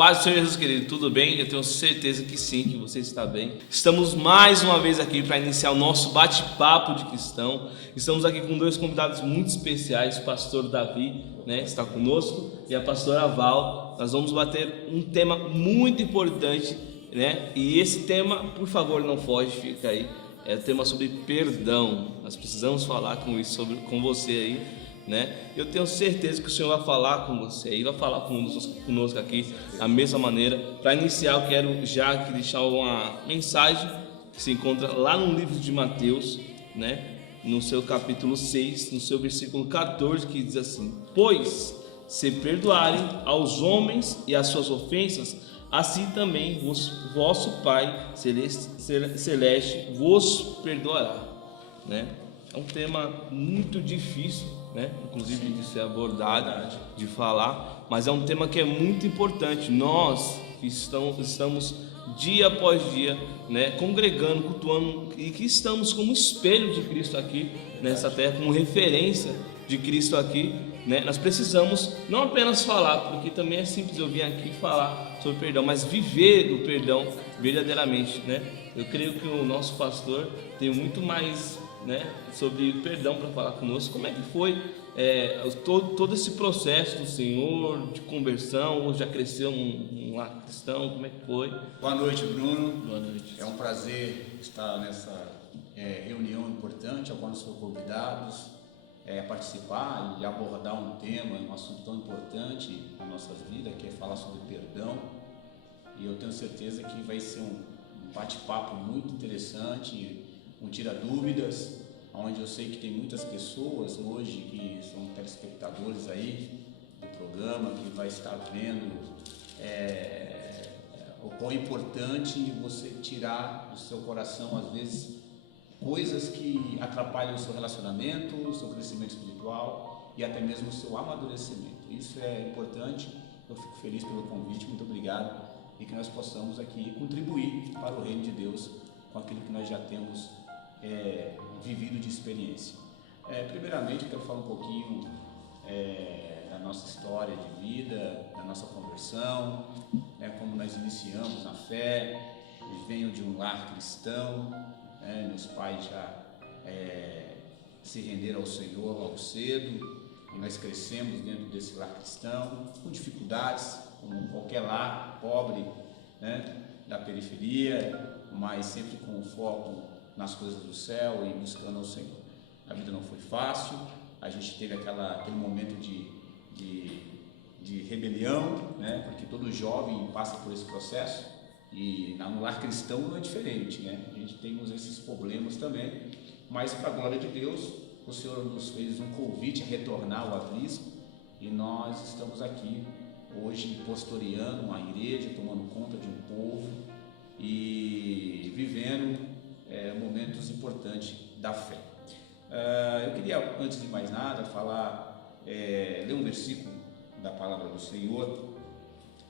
paz do Senhor Jesus, querido, tudo bem? Eu tenho certeza que sim, que você está bem. Estamos mais uma vez aqui para iniciar o nosso bate-papo de cristão. Estamos aqui com dois convidados muito especiais, o pastor Davi, está conosco, e a pastora Val. Nós vamos bater um tema muito importante, e esse tema, por favor, não foge, fica aí. É o tema sobre perdão. Nós precisamos falar com você aí. Eu tenho certeza que o Senhor vai falar com você e vai falar conosco aqui da mesma maneira. Para iniciar, eu quero já aqui deixar uma mensagem que se encontra lá no livro de Mateus, no seu capítulo 6, no seu versículo 14, que diz assim: pois se perdoarem aos homens e as suas ofensas, assim também vosso Pai celeste vos perdoará. É um tema muito difícil, inclusive de ser abordado, de falar, mas é um tema que é muito importante. Nós que estamos dia após dia, congregando, cultuando, e que estamos como espelho de Cristo aqui nessa terra, como referência de Cristo aqui, nós precisamos não apenas falar, porque também é simples eu vir aqui falar sobre perdão, mas viver o perdão verdadeiramente, Eu creio que o nosso pastor tem muito mais sobre perdão para falar conosco. Como é que foi todo esse processo do Senhor de conversão? Ou já cresceu um lar cristão? Como é que foi? Boa noite, Bruno. Boa noite. É um prazer estar nessa reunião importante, a qual nós fomos convidados a participar e abordar um tema, um assunto tão importante na nossa vida, que é falar sobre perdão. E eu tenho certeza que vai ser um bate-papo muito interessante, um tira-dúvidas, onde eu sei que tem muitas pessoas hoje que são telespectadores aí do programa, que vai estar vendo o quão importante você tirar do seu coração, às vezes, coisas que atrapalham o seu relacionamento, o seu crescimento espiritual e até mesmo o seu amadurecimento. Isso é importante, eu fico feliz pelo convite, muito obrigado, e que nós possamos aqui contribuir para o reino de Deus com aquilo que nós já temos vivido de experiência. Primeiramente, eu quero falar um pouquinho da nossa história de vida, da nossa conversão, como nós iniciamos na fé. Eu venho de um lar cristão, meus pais já se renderam ao Senhor logo cedo, e nós crescemos dentro desse lar cristão, com dificuldades, como qualquer lar pobre, da periferia, mas sempre com o foco nas coisas do céu e buscando ao Senhor. A vida não foi fácil, a gente teve aquele momento de rebelião, porque todo jovem passa por esse processo, e no lar cristão não é diferente, a gente tem esses problemas também, mas para a glória de Deus, o Senhor nos fez um convite a retornar ao aprisco, e nós estamos aqui hoje pastoreando uma igreja, tomando conta de um povo e vivendo momentos importantes da fé. Eu queria, antes de mais nada, ler um versículo da palavra do Senhor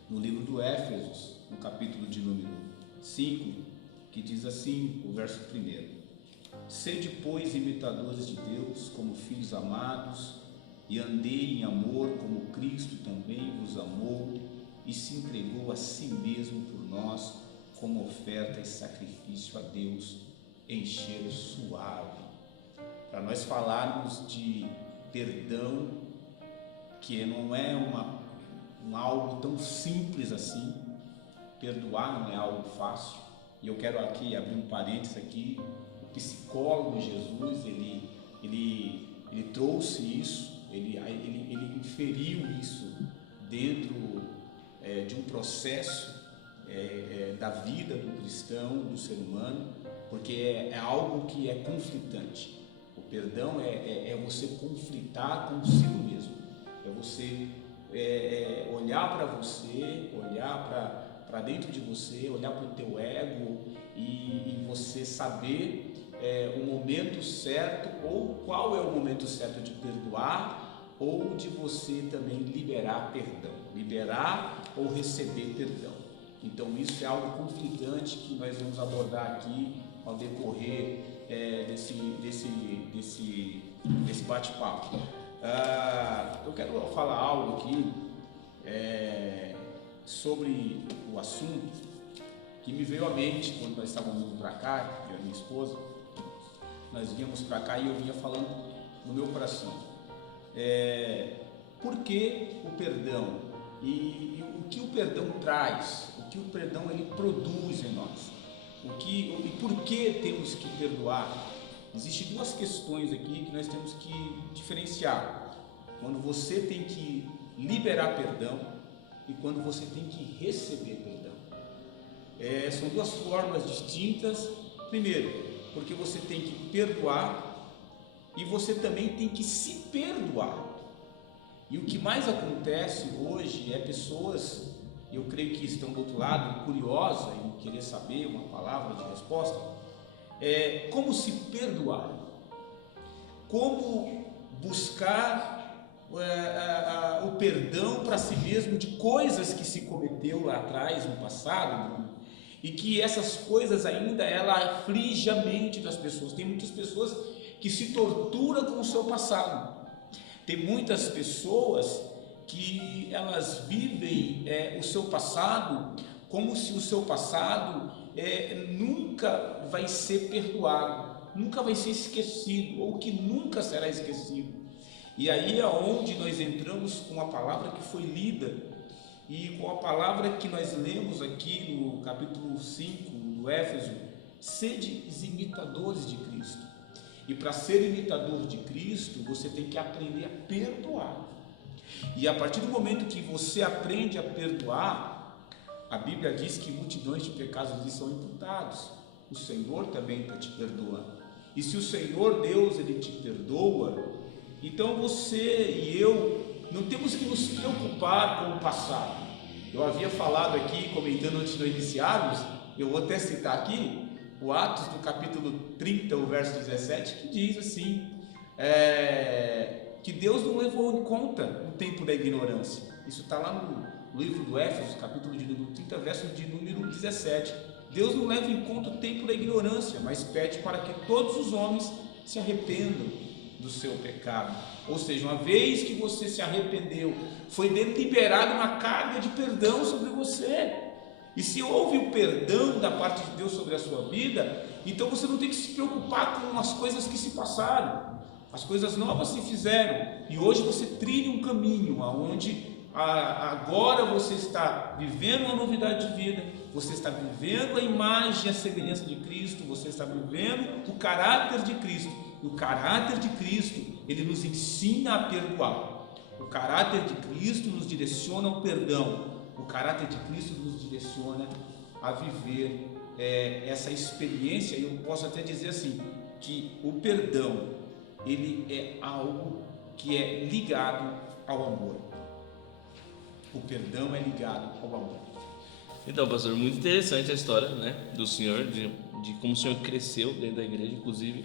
no livro do Éfesos, no capítulo de número 5, que diz assim, o verso 1: sede, pois, imitadores de Deus como filhos amados, e andei em amor como Cristo também vos amou e se entregou a si mesmo por nós como oferta e sacrifício a Deus em cheiro suave. Para nós falarmos de perdão, que não é algo tão simples assim, perdoar não é algo fácil, e eu quero aqui abrir um parênteses aqui. O psicólogo Jesus, ele trouxe isso, ele inferiu isso dentro de um processo da vida do cristão, do ser humano, porque é algo que é conflitante. O perdão é você conflitar consigo mesmo, é você olhar para você, olhar para dentro de você, olhar para o teu ego e você saber o momento certo, ou qual é o momento certo de perdoar, ou de você também liberar perdão, liberar ou receber perdão. Então isso é algo conflitante que nós vamos abordar aqui ao decorrer desse bate-papo. Eu quero falar algo aqui sobre o assunto que me veio à mente quando nós estávamos vindo para cá, eu e a minha esposa. Nós viemos para cá e eu vinha falando no meu coração. Por que o perdão? E o que o perdão traz? O que o perdão ele produz em nós? E por que temos que perdoar? Existem duas questões aqui que nós temos que diferenciar. Quando você tem que liberar perdão e quando você tem que receber perdão. São duas formas distintas. Primeiro, porque você tem que perdoar e você também tem que se perdoar. E o que mais acontece hoje é pessoas, eu creio que estão do outro lado, curiosas em querer saber uma palavra de resposta, como se perdoar, como buscar o perdão para si mesmo de coisas que se cometeu lá atrás, no passado, e que essas coisas ainda ela aflige a mente das pessoas. Tem muitas pessoas que se torturam com o seu passado. Tem muitas pessoas que elas vivem o seu passado como se o seu passado nunca vai ser perdoado, nunca vai ser esquecido, ou que nunca será esquecido. E aí é onde nós entramos com a palavra que foi lida e com a palavra que nós lemos aqui no capítulo 5 do Éfeso: sede imitadores de Cristo. E para ser imitador de Cristo, você tem que aprender a perdoar. E a partir do momento que você aprende a perdoar, a Bíblia diz que multidões de pecados lhe são imputados. O Senhor também está te perdoando. E se o Senhor Deus ele te perdoa, então você e eu não temos que nos preocupar com o passado. Eu havia falado aqui, comentando antes de nós iniciarmos, eu vou até citar aqui o Atos do capítulo 30, o verso 17, que diz assim, que Deus não levou em conta o tempo da ignorância. Isso está lá no livro do Éfeso, capítulo de número 30, verso de número 17. Deus não leva em conta o tempo da ignorância, mas pede para que todos os homens se arrependam do seu pecado. Ou seja, uma vez que você se arrependeu, foi deliberada uma carga de perdão sobre você. E se houve o perdão da parte de Deus sobre a sua vida, então você não tem que se preocupar com as coisas que se passaram. As coisas novas se fizeram e hoje você trilha um caminho onde agora você está vivendo uma novidade de vida, você está vivendo a imagem e a semelhança de Cristo, você está vivendo o caráter de Cristo. E o caráter de Cristo, ele nos ensina a perdoar. O caráter de Cristo nos direciona ao perdão. O caráter de Cristo nos direciona a viver essa experiência. E eu posso até dizer assim, que o perdão, ele é algo que é ligado ao amor. O perdão é ligado ao amor. Então, pastor, muito interessante a história, né, do senhor, de como o senhor cresceu dentro da igreja. Inclusive,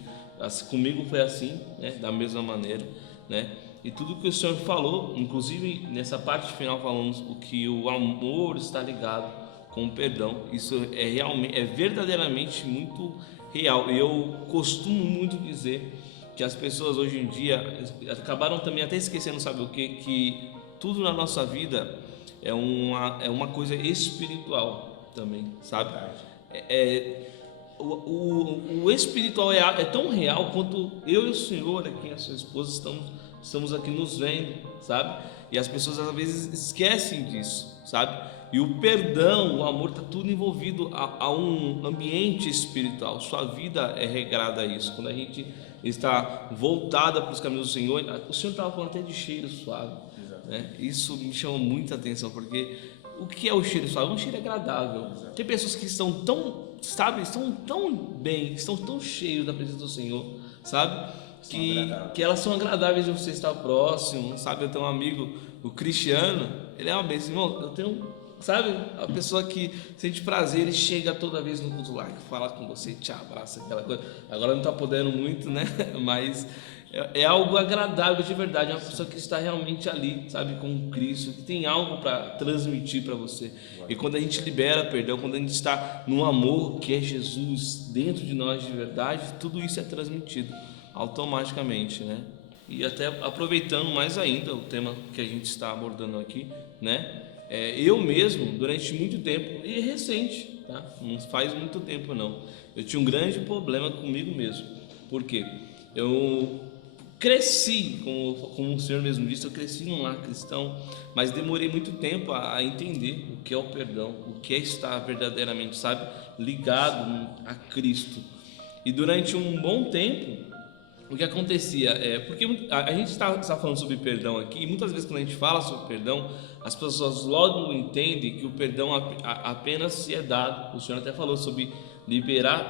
comigo foi assim, né, da mesma maneira, né? E tudo que o senhor falou, inclusive nessa parte final falamos o que o amor está ligado com o perdão. Isso é verdadeiramente muito real. Eu costumo muito dizer que as pessoas hoje em dia acabaram também até esquecendo, sabe o quê? Que tudo na nossa vida é uma coisa espiritual também, sabe? O espiritual é tão real quanto eu e o senhor aqui, a sua esposa, estamos aqui nos vendo, sabe? E as pessoas às vezes esquecem disso, sabe? E o perdão, o amor, está tudo envolvido a um ambiente espiritual. Sua vida é regrada a isso. Quando a gente está voltada para os caminhos do Senhor, o Senhor estava falando até de cheiro suave, né? Isso me chama muita atenção, porque o que é o cheiro suave? Um cheiro agradável. Tem pessoas que estão tão, sabe, estão tão bem, estão tão cheios da presença do Senhor, sabe? Que elas são agradáveis de você estar próximo, sabe? Eu tenho um amigo, o Cristiano, ele é uma bênção, irmão. Eu tenho, sabe, a pessoa que sente prazer, ele chega toda vez no culto lá, fala com você, te abraça, aquela coisa. Agora não está podendo muito, né? Mas é algo agradável de verdade, é uma pessoa que está realmente ali, sabe, com Cristo, que tem algo para transmitir para você. E quando a gente libera perdão, quando a gente está no amor que é Jesus dentro de nós de verdade, tudo isso é transmitido automaticamente, né? E até aproveitando mais ainda o tema que a gente está abordando aqui, né? Eu mesmo, durante muito tempo, e recente, tá? Não faz muito tempo não, eu tinha um grande problema comigo mesmo. Por quê? Eu cresci, como o Senhor mesmo disse, eu cresci num lar cristão, mas demorei muito tempo a entender o que é o perdão, o que é estar verdadeiramente, sabe, ligado a Cristo. E durante um bom tempo, o que acontecia porque a gente está falando sobre perdão aqui, e muitas vezes quando a gente fala sobre perdão, as pessoas logo entendem que o perdão apenas se é dado. O Senhor até falou sobre liberar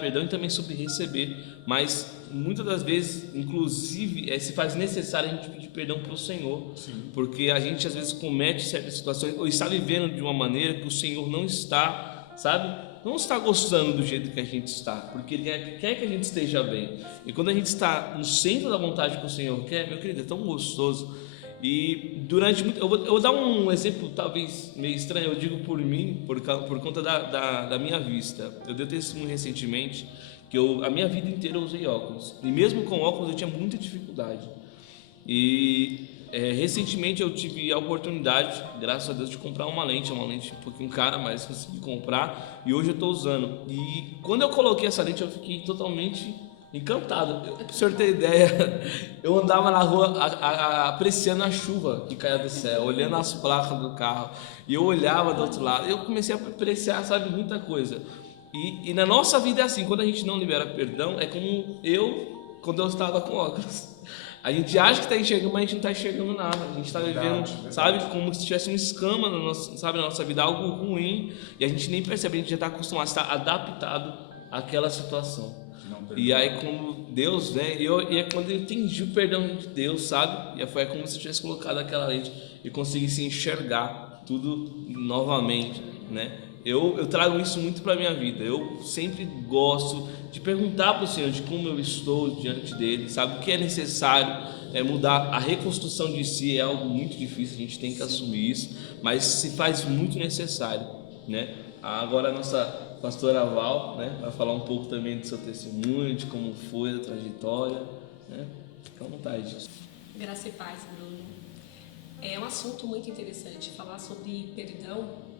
perdão e também sobre receber, mas muitas das vezes, inclusive, se faz necessário a gente pedir perdão para o Senhor. Sim. Porque a gente às vezes comete certas situações ou está vivendo de uma maneira que o Senhor não está, sabe? Não está gostando do jeito que a gente está, porque Ele quer que a gente esteja bem. E quando a gente está no centro da vontade que o Senhor quer, meu querido, é tão gostoso. E durante muito... Eu vou dar um exemplo talvez meio estranho, eu digo por mim, por conta da minha vista. Eu dei testemunho recentemente que a minha vida inteira eu usei óculos. E mesmo com óculos eu tinha muita dificuldade. E recentemente eu tive a oportunidade, graças a Deus, de comprar uma lente um pouquinho cara, mas consegui comprar e hoje eu estou usando. E quando eu coloquei essa lente eu fiquei totalmente encantado. Para o senhor ter ideia, eu andava na rua apreciando a chuva que caía do céu, olhando as placas do carro, e eu olhava do outro lado, eu comecei a apreciar, sabe, muita coisa. E na nossa vida é assim, quando a gente não libera perdão, é como quando eu estava com óculos. A gente acha que está enxergando, mas a gente não está enxergando nada. A gente está vivendo, sabe, como se tivesse uma escama na nossa vida, algo ruim, e a gente nem percebe, a gente já está acostumado, está adaptado àquela situação. E aí, como Deus, né, e é quando eu entendi o perdão de Deus, sabe, e foi como se eu tivesse colocado aquela lente e conseguisse enxergar tudo novamente, né. Eu trago isso muito para a minha vida. Eu sempre gosto de perguntar para o Senhor de como eu estou diante dele, sabe? O que é necessário mudar. A reconstrução de si é algo muito difícil, a gente tem que assumir isso, mas se faz muito necessário, né? Agora a nossa pastora Val, né, vai falar um pouco também do seu testemunho, de como foi a trajetória, né? Fica à vontade. Graça e paz, Bruno. É um assunto muito interessante falar sobre perdão.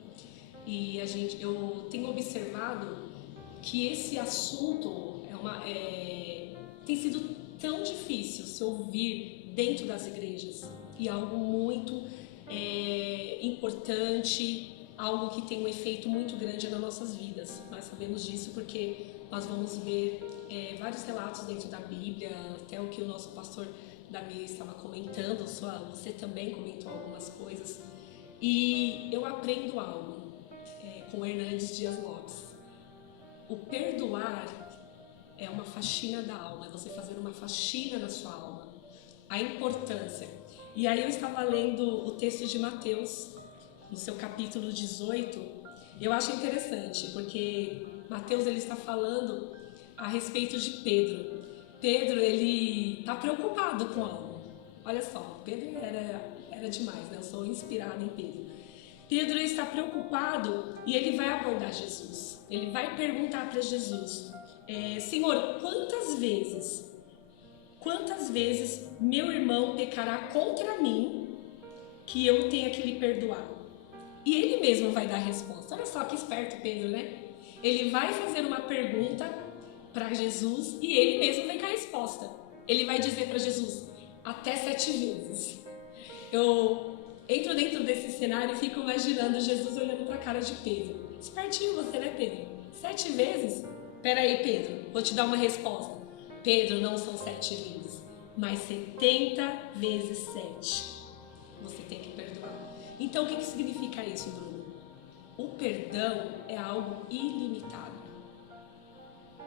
E eu tenho observado que esse assunto tem sido tão difícil se ouvir dentro das igrejas, e algo muito importante, algo que tem um efeito muito grande nas nossas vidas. Nós sabemos disso porque nós vamos ver vários relatos dentro da Bíblia, até o que o nosso pastor Davi estava comentando, você também comentou algumas coisas, e eu aprendo algo com Hernandes Dias Lopes. O perdoar é uma faxina da alma, é você fazer uma faxina na sua alma. A importância. E aí eu estava lendo o texto de Mateus, no seu capítulo 18. Eu acho interessante, porque Mateus ele está falando a respeito de Pedro. Pedro, ele está preocupado com algo. Olha só, Pedro era demais, né? Eu sou inspirada em Pedro. Pedro está preocupado e ele vai abordar Jesus. Ele vai perguntar para Jesus: Senhor, quantas vezes meu irmão pecará contra mim que eu tenha que lhe perdoar? E ele mesmo vai dar a resposta. Olha só que esperto Pedro, né? Ele vai fazer uma pergunta para Jesus e ele mesmo vem com a resposta. Ele vai dizer para Jesus: até 7 vezes. Eu entro dentro desse cenário e fico imaginando Jesus olhando para a cara de Pedro. Espertinho você, né, Pedro? 7 vezes? Peraí, Pedro, vou te dar uma resposta. Pedro, não são 7 vezes, mas 70 vezes 7. Você tem que perdoar. Então, o que significa isso, Bruno? O perdão é algo ilimitado.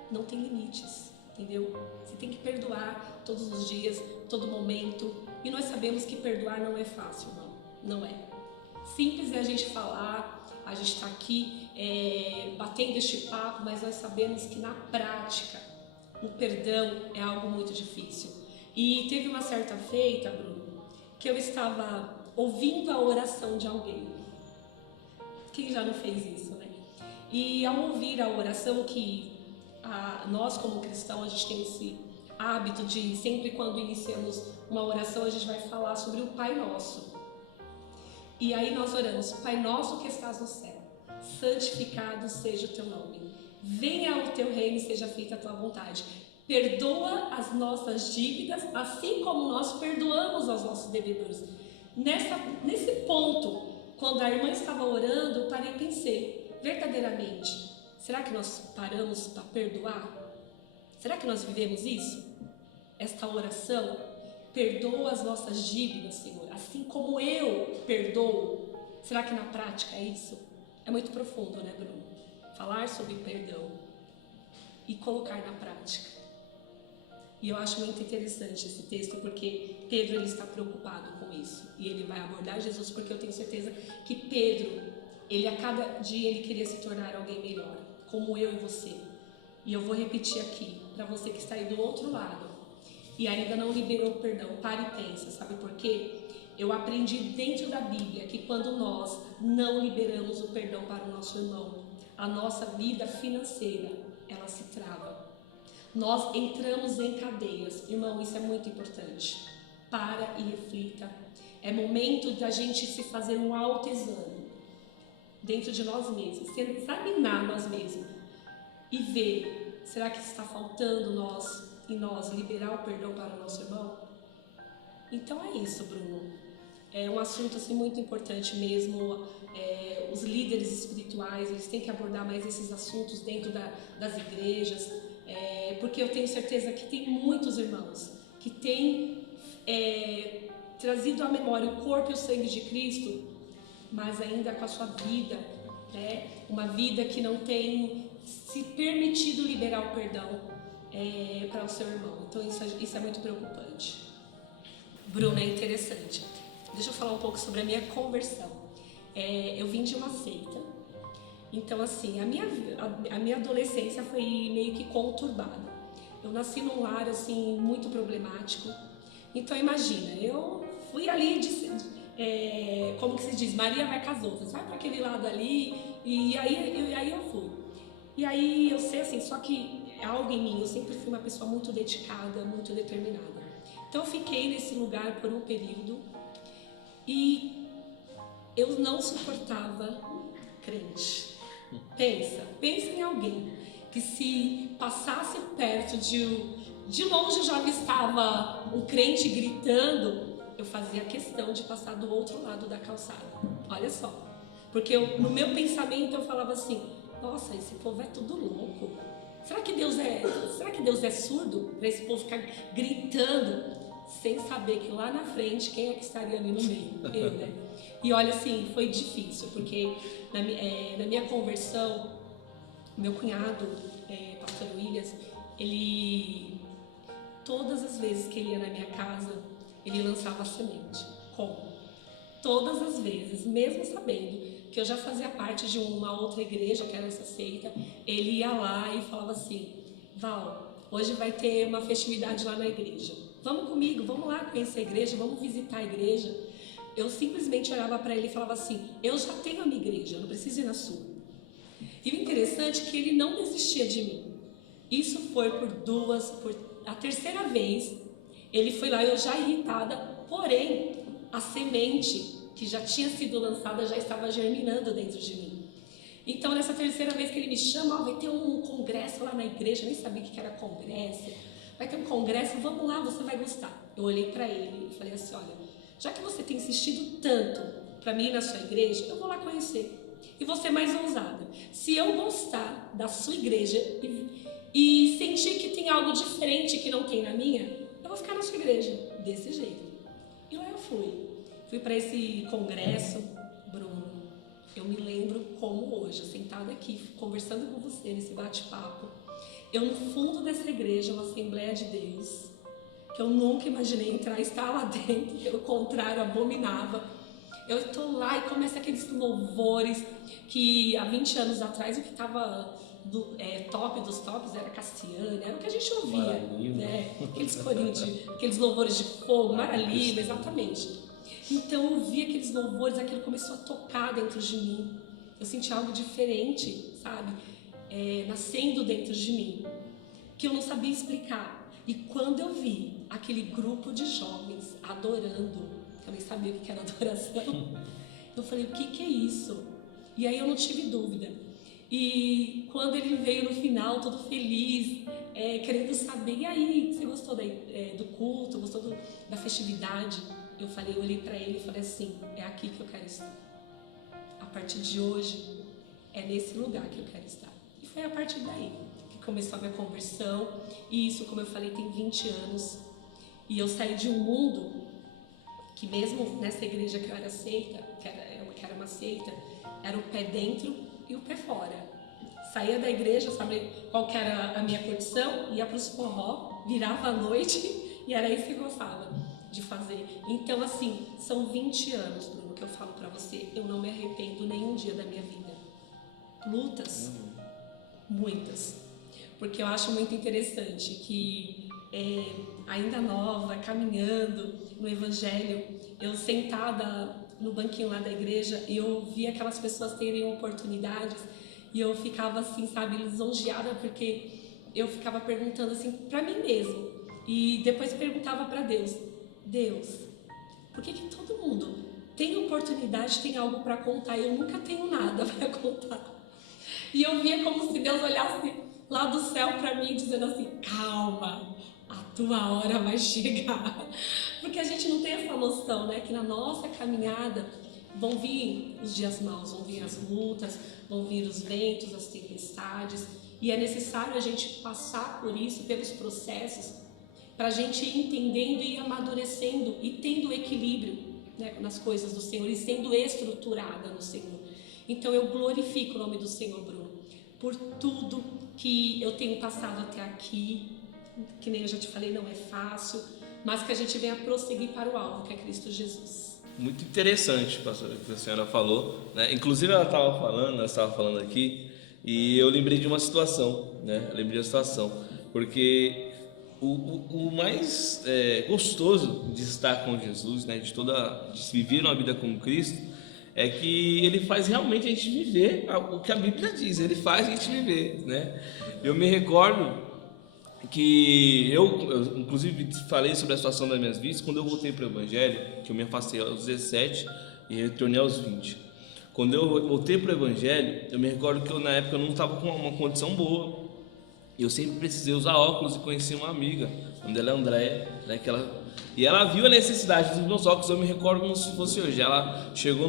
Não tem limites, entendeu? Você tem que perdoar todos os dias, todo momento. E nós sabemos que perdoar não é fácil, não é. Simples é a gente falar, a gente está aqui batendo este papo, mas nós sabemos que na prática o perdão é algo muito difícil. E teve uma certa feita, Bruno, que eu estava ouvindo a oração de alguém. Quem já não fez isso, né? E ao ouvir a oração, nós como cristãos, a gente tem esse hábito de sempre quando iniciamos uma oração, a gente vai falar sobre o Pai Nosso. E aí nós oramos: Pai nosso que estás no céu, santificado seja o teu nome. Venha o teu reino e seja feita a tua vontade. Perdoa as nossas dívidas, assim como nós perdoamos aos nossos devedores. Nesse ponto, quando a irmã estava orando, eu parei e pensei, verdadeiramente, será que nós paramos para perdoar? Será que nós vivemos isso? Esta oração, perdoa as nossas dívidas, Senhor, assim como eu perdoo. Será que na prática é isso? É muito profundo, né, Bruno? Falar sobre perdão e colocar na prática. E eu acho muito interessante esse texto, porque Pedro ele está preocupado com isso. E ele vai abordar Jesus, porque eu tenho certeza que Pedro, ele a cada dia ele queria se tornar alguém melhor, como eu e você. E eu vou repetir aqui, para você que está aí do outro lado e ainda não liberou o perdão, pare e pensa, sabe por quê? Eu aprendi dentro da Bíblia que quando nós não liberamos o perdão para o nosso irmão, a nossa vida financeira, ela se trava. Nós entramos em cadeias. Irmão, isso é muito importante. Para e reflita. É momento da gente se fazer um autoexame dentro de nós mesmos, se examinar nós mesmos e ver, será que está faltando em nós liberar o perdão para o nosso irmão? Então é isso, Bruno. É um assunto assim, muito importante mesmo. Os líderes espirituais, eles têm que abordar mais esses assuntos dentro das igrejas, porque eu tenho certeza que tem muitos irmãos que têm trazido à memória o corpo e o sangue de Cristo, mas ainda com a sua vida, né? Uma vida que não tem se permitido liberar o perdão para o seu irmão. Então isso é muito preocupante. Bruno, é interessante. Deixa eu falar um pouco sobre a minha conversão. Eu vim de uma seita, então assim, a minha adolescência foi meio que conturbada. Eu nasci num lar assim, muito problemático. Então imagina, eu fui ali, como que se diz, Maria vai com as outras, vai para aquele lado ali, e aí eu fui. E aí eu sei assim, só que algo em mim, eu sempre fui uma pessoa muito dedicada, muito determinada. Então eu fiquei nesse lugar por um período e eu não suportava crente. Pensa em alguém que se passasse perto de longe já avistava um crente gritando, eu fazia questão de passar do outro lado da calçada. Olha só, porque no meu pensamento eu falava assim, nossa, esse povo é tudo louco. Será que Deus é surdo para esse povo ficar gritando sem saber que lá na frente quem é que estaria ali no meio? Eu, né? E olha assim, foi difícil, porque na minha conversão, meu cunhado, pastor Williams, ele, todas as vezes que ele ia na minha casa, ele lançava a semente. Como? Todas as vezes, mesmo sabendo que eu já fazia parte de uma outra igreja, que era essa seita, ele ia lá e falava assim, Val, hoje vai ter uma festividade lá na igreja. Vamos comigo, vamos lá conhecer a igreja, vamos visitar a igreja. Eu simplesmente olhava para ele e falava assim, eu já tenho a minha igreja, eu não preciso ir na sua. E o interessante é que ele não desistia de mim. Isso foi por a terceira vez, ele foi lá, eu já irritada, porém, a semente que já tinha sido lançada já estava germinando dentro de mim. Então, nessa terceira vez que ele me chama, vai ter um congresso lá na igreja, eu nem sabia o que era congresso. Vai ter um congresso, vamos lá, você vai gostar. Eu olhei para ele e falei assim, olha, já que você tem insistido tanto para mim ir na sua igreja, eu vou lá conhecer. E vou ser mais ousada. Se eu gostar da sua igreja e sentir que tem algo diferente que não tem na minha, eu vou ficar na sua igreja, desse jeito. E lá eu fui. Fui para esse congresso, Bruno, eu me lembro como hoje, sentada aqui, conversando com você nesse bate-papo, eu no fundo dessa igreja, uma Assembleia de Deus, que eu nunca imaginei entrar e estar lá dentro, pelo contrário, abominava. Eu estou lá e começa aqueles louvores que há 20 anos atrás o que estava top dos tops era Cassiane, era o que a gente ouvia, né? Aqueles corinhos, aqueles louvores de fogo, Mara Lima, exatamente. Então eu vi aqueles louvores, aquilo começou a tocar dentro de mim. Eu senti algo diferente, sabe? Nascendo dentro de mim, que eu não sabia explicar. E quando eu vi aquele grupo de jovens adorando, eu nem sabia o que era adoração, Eu falei, o que é isso? E aí eu não tive dúvida. E quando ele veio no final, todo feliz, querendo saber, e aí, você gostou do culto, gostou da festividade? Eu olhei para ele e falei assim, é aqui que eu quero estar. A partir de hoje, é nesse lugar que eu quero estar. E foi a partir daí que começou a minha conversão. E isso, como eu falei, tem 20 anos. E eu saí de um mundo que mesmo nessa igreja que eu era seita, que era uma seita, era o pé dentro e o pé fora. Saía da igreja, sabe qual que era a minha curtição? Ia para os forró, virava à noite e era isso que eu gostava de fazer. Então, assim, são 20 anos, Bruno, que eu falo para você, eu não me arrependo nenhum dia da minha vida. Lutas, muitas, porque eu acho muito interessante que ainda nova, caminhando no Evangelho, eu sentada no banquinho lá da igreja e eu via aquelas pessoas terem oportunidades e eu ficava assim, sabe, lisonjeada, porque eu ficava perguntando assim para mim mesmo e depois perguntava para Deus, por que todo mundo tem oportunidade, tem algo para contar e eu nunca tenho nada para contar? E eu via como se Deus olhasse lá do céu para mim dizendo assim, calma, a tua hora vai chegar. Porque a gente não tem essa noção, né? Que na nossa caminhada vão vir os dias maus, vão vir as lutas, vão vir os ventos, as tempestades. E é necessário a gente passar por isso, pelos processos, para a gente ir entendendo e amadurecendo e tendo equilíbrio, né, nas coisas do Senhor e sendo estruturada no Senhor. Então eu glorifico o nome do Senhor, Bruno, por tudo que eu tenho passado até aqui, que nem eu já te falei, não é fácil, mas que a gente venha prosseguir para o alvo, que é Cristo Jesus. Muito interessante, pastor, o que a senhora falou, né? Inclusive ela estava falando aqui, e eu lembrei de uma situação, né? Eu lembrei de uma situação, porque o mais gostoso de estar com Jesus, né? De viver uma vida com Cristo, é que ele faz realmente a gente viver o que a Bíblia diz, ele faz a gente viver, né? Eu me recordo que eu inclusive falei sobre a situação das minhas vidas quando eu voltei para o Evangelho, que eu me afastei aos 17 e retornei aos 20. Quando eu voltei para o Evangelho, eu me recordo que na época eu não estava com uma condição boa, eu sempre precisei usar óculos e conheci uma amiga, o nome dela é Andréia, né, e ela viu a necessidade dos meus óculos. Eu me recordo como se fosse hoje. Ela chegou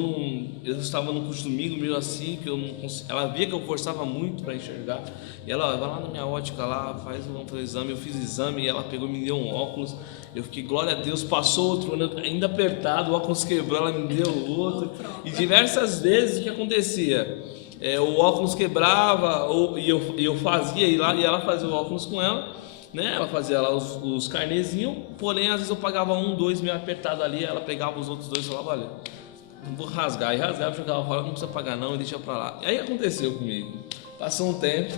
eu estava num curso domingo, meio assim, que eu não conseguia, ela via que eu forçava muito para enxergar, e ela vai lá na minha ótica lá, vamos fazer o exame. Eu fiz o exame e ela pegou e me deu um óculos. Eu fiquei, glória a Deus, passou outro ano ainda apertado, o óculos quebrou, ela me deu outro. E diversas vezes o que acontecia? O óculos quebrava, e eu fazia, e ela fazia o óculos com ela, né? Ela fazia lá os carnezinhos, porém às vezes eu pagava 1, 2 meio apertado ali, ela pegava os outros 2 e falava, olha, não vou rasgar, e rasgava, jogava fora, não precisa pagar não, e deixa pra lá. E aí aconteceu comigo, passou um tempo,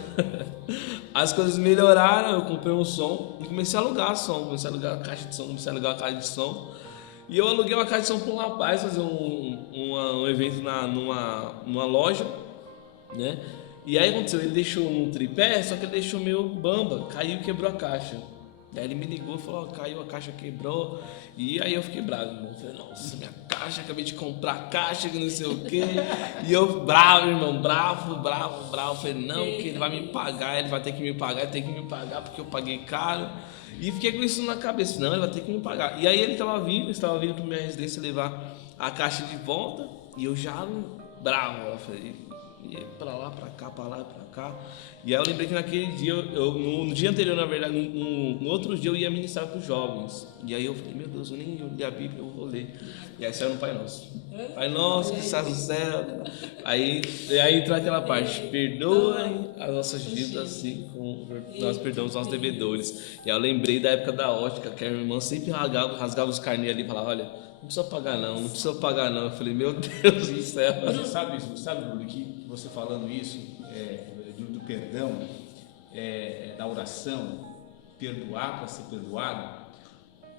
as coisas melhoraram, eu comprei um som e comecei a alugar som, comecei a alugar a caixa de som, comecei a alugar a caixa de som. E eu aluguei uma caixa de som para um rapaz fazer um evento numa loja, né? E aí aconteceu, ele deixou um tripé, só que ele deixou meio bamba, caiu e quebrou a caixa. Daí ele me ligou e falou, caiu a caixa, quebrou. E aí eu fiquei bravo, irmão. Falei, nossa, minha caixa, acabei de comprar a caixa, que não sei o quê. E eu bravo, irmão, bravo. Falei, não, que ele vai me pagar, ele vai ter que me pagar porque eu paguei caro. E fiquei com isso na cabeça, não, ele vai ter que me pagar. E aí ele estava vindo para minha residência levar a caixa de volta, e eu já bravo, eu falei, ia pra lá, pra cá, pra lá, pra cá. E aí eu lembrei que naquele dia, no dia anterior, na verdade, no outro dia eu ia ministrar para os jovens. E aí eu falei, meu Deus, eu nem li a Bíblia, eu vou ler. E aí saiu no Pai Nosso. Pai Nosso, que estás no céu. Aí entra aquela parte, perdoem as nossas dívidas assim como nós perdoamos os nossos devedores. E aí eu lembrei da época da ótica, que a minha irmã sempre rasgava os carnês ali e falava, olha, não precisa pagar não. Eu falei, meu Deus do céu. Você sabe, Bruno, que você falando isso, do perdão, da oração, perdoar para ser perdoado,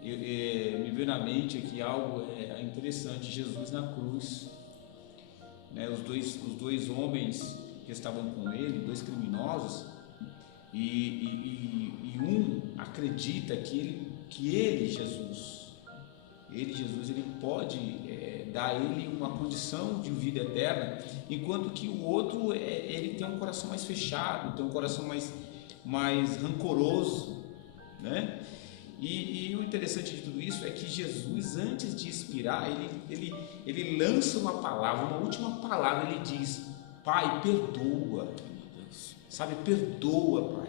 me veio na mente aqui algo interessante. Jesus na cruz, né, os dois homens que estavam com ele, 2 criminosos, e um acredita que ele, Jesus, Jesus, ele pode dar a ele uma condição de vida eterna, enquanto que o outro, ele tem um coração mais fechado, tem um coração mais rancoroso, né? E o interessante de tudo isso é que Jesus, antes de expirar, ele lança uma palavra, uma última palavra. Ele diz: Pai, perdoa, sabe, perdoa, Pai,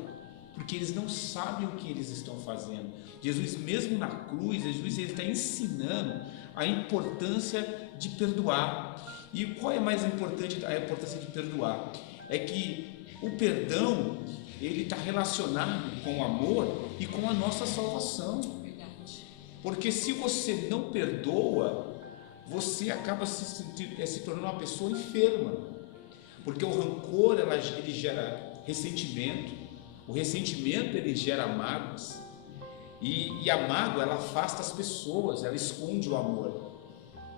porque eles não sabem o que eles estão fazendo. Jesus, mesmo na cruz, Jesus, ele está ensinando a importância de perdoar. E qual é mais importante a importância de perdoar? É que o perdão, ele está relacionado com o amor e com a nossa salvação. Verdade. Porque se você não perdoa, você acaba se tornando uma pessoa enferma. Porque o rancor, ele gera ressentimento, o ressentimento, ele gera mágoas, e a mágoa, ela afasta as pessoas, ela esconde o amor,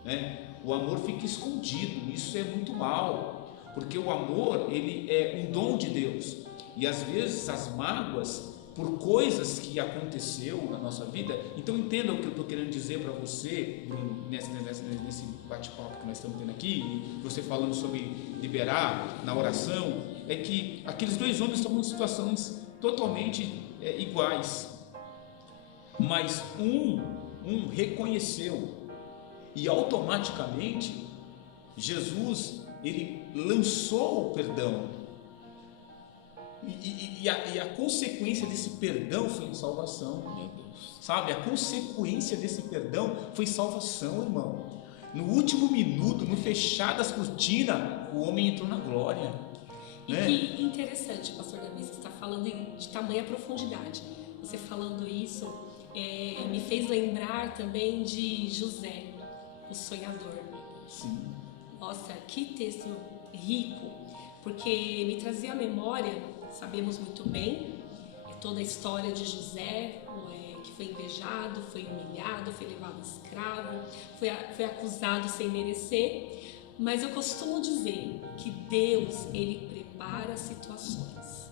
né? O amor fica escondido, isso é muito mal, porque o amor, ele é um dom de Deus, e às vezes as mágoas, por coisas que aconteceu na nossa vida. Então entenda o que eu estou querendo dizer para você, Bruno, nesse bate-papo que nós estamos tendo aqui, e você falando sobre liberar na oração, é que aqueles dois homens estavam em situações totalmente iguais, mas um reconheceu, e automaticamente Jesus, ele lançou o perdão, e a consequência desse perdão foi salvação. Meu Deus. Sabe, a consequência desse perdão foi salvação, irmão. No último minuto, no fechar das cortinas, o homem entrou na glória. E né? Que interessante, pastor Davi, que você está falando de tamanha profundidade. Você falando isso me fez lembrar também de José, o sonhador. Sim. Nossa, que texto rico, porque me trazia à memória, sabemos muito bem, toda a história de José, que foi invejado, foi humilhado, foi levado escravo, foi acusado sem merecer, mas eu costumo dizer que Deus, ele prepara situações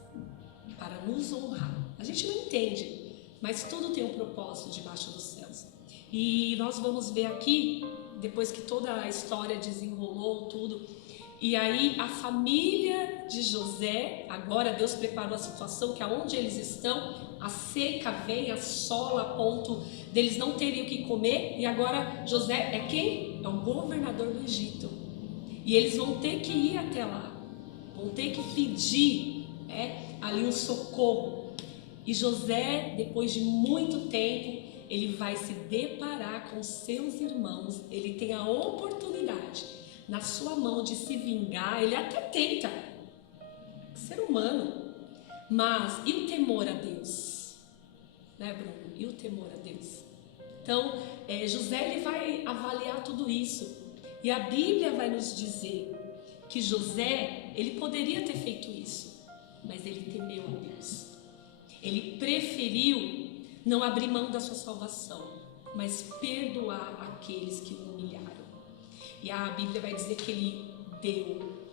para nos honrar. A gente não entende, mas tudo tem um propósito debaixo dos céus. E nós vamos ver aqui, depois que toda a história desenrolou tudo, e aí a família de José, agora Deus preparou a situação que aonde eles estão, a seca vem, assola a ponto deles não terem o que comer, e agora José é quem? É o governador do Egito. E eles vão ter que ir até lá, vão ter que pedir ali um socorro. E José, depois de muito tempo, ele vai se deparar com seus irmãos, ele tem a oportunidade na sua mão de se vingar. Ele até tenta, ser humano, mas e o temor a Deus? Né, Bruno? E o temor a Deus? Então, José, ele vai avaliar tudo isso, e a Bíblia vai nos dizer que José, ele poderia ter feito isso, mas ele temeu a Deus. Ele preferiu não abrir mão da sua salvação, mas perdoar aqueles que o humilharam. E a Bíblia vai dizer que ele deu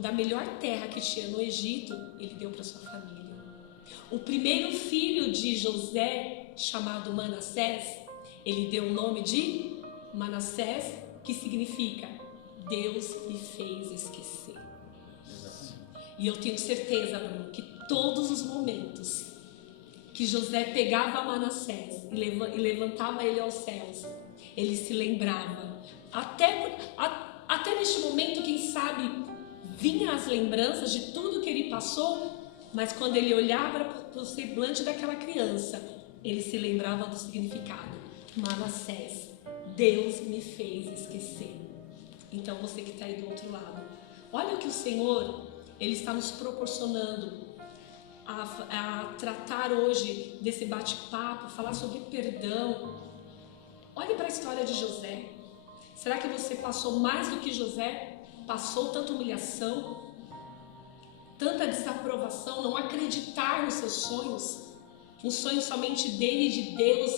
da melhor terra que tinha no Egito, ele deu para sua família. O primeiro filho de José, chamado Manassés, ele deu o nome de Manassés, que significa Deus me fez esquecer. E eu tenho certeza, Bruno, que todos os momentos que José pegava Manassés e levantava ele aos céus, ele se lembrava. Até neste momento, quem sabe, vinha as lembranças de tudo que ele passou, mas quando ele olhava para o semblante daquela criança, ele se lembrava do significado. Manassés, Deus me fez esquecer. Então você que está aí do outro lado, olha o que o Senhor, ele está nos proporcionando a tratar hoje desse bate-papo, falar sobre perdão. Olhe para a história de José. Será que você passou mais do que José? Passou tanta humilhação, tanta desaprovação, não acreditar nos seus sonhos, um sonho somente dele e de Deus.